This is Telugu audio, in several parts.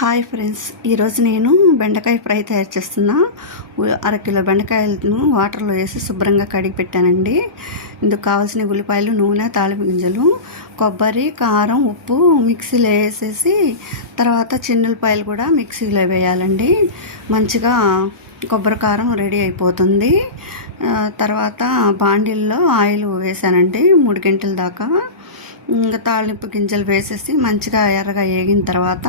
హాయ్ ఫ్రెండ్స్, ఈరోజు నేను బెండకాయ ఫ్రై తయారు చేస్తున్నా. అరకిలో బెండకాయలను వాటర్లో వేసి శుభ్రంగా కడిగి పెట్టానండి. ఇందుకు కావాల్సిన ఉల్లిపాయలు, నూనె, తాలింపు గింజలు, కొబ్బరి, కారం, ఉప్పు మిక్సీలో వేసేసి తర్వాత చిన్నులపాయలు కూడా మిక్సీలో వేయాలండి. మంచిగా కొబ్బరి కారం రెడీ అయిపోతుంది. తర్వాత బాండిల్లో ఆయిల్ వేసానండి 3 గంటల దాకా. ఇంకా తాలింపు గింజలు వేసేసి మంచిగా ఎర్రగా వేగిన తర్వాత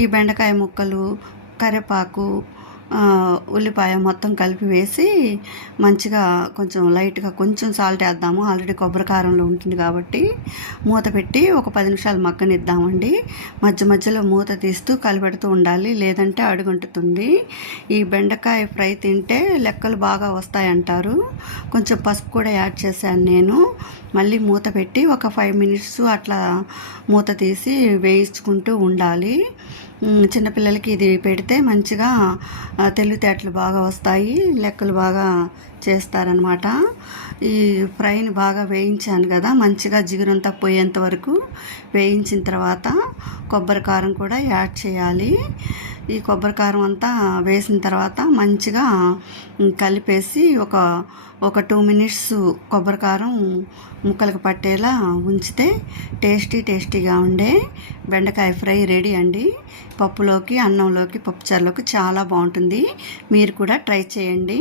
ఈ బెండకాయ ముక్కలు, కరివేపాకు, ఉల్లిపాయ మొత్తం కలిపి వేసి మంచిగా కొంచెం లైట్గా కొంచెం సాల్ట్ వేద్దాము. ఆల్రెడీ కొబ్బరి కారంలో ఉంటుంది కాబట్టి మూత పెట్టి ఒక 10 నిమిషాలు మగ్గనిద్దామండి. మధ్య మధ్యలో మూత తీస్తూ కలిపెడుతూ ఉండాలి, లేదంటే అడుగంటుతుంది. ఈ బెండకాయ ఫ్రై తింటే లెక్కలు బాగా వస్తాయంటారు. కొంచెం పసుపు కూడా యాడ్ చేశాను నేను. మళ్ళీ మూత పెట్టి ఒక 5 మినిట్స్ అట్లా మూత తీసి వేయించుకుంటూ ఉండాలి. చిన్నపిల్లలకి ఇది పెడితే మంచిగా తెలివితేటలు బాగా వస్తాయి, లెక్కలు బాగా చేస్తారనమాట. ఈ ఫ్రైని బాగా వేయించాను కదా, మంచిగా జిగురంతా పోయేంత వరకు వేయించిన తర్వాత కొబ్బరి కారం కూడా యాడ్ చేయాలి. ఈ కొబ్బరి కారం అంతా వేసిన తర్వాత మంచిగా కలిపేసి ఒక 2 మినిట్స్ కొబ్బరి కారం ముక్కలకు పట్టేలా ఉంచితే టేస్టీగా ఉండే బెండకాయ ఫ్రై రెడీ అండి. పప్పులోకి, అన్నంలోకి, పప్పుచారులోకి చాలా బాగుంటుంది. మీరు కూడా ట్రై చేయండి.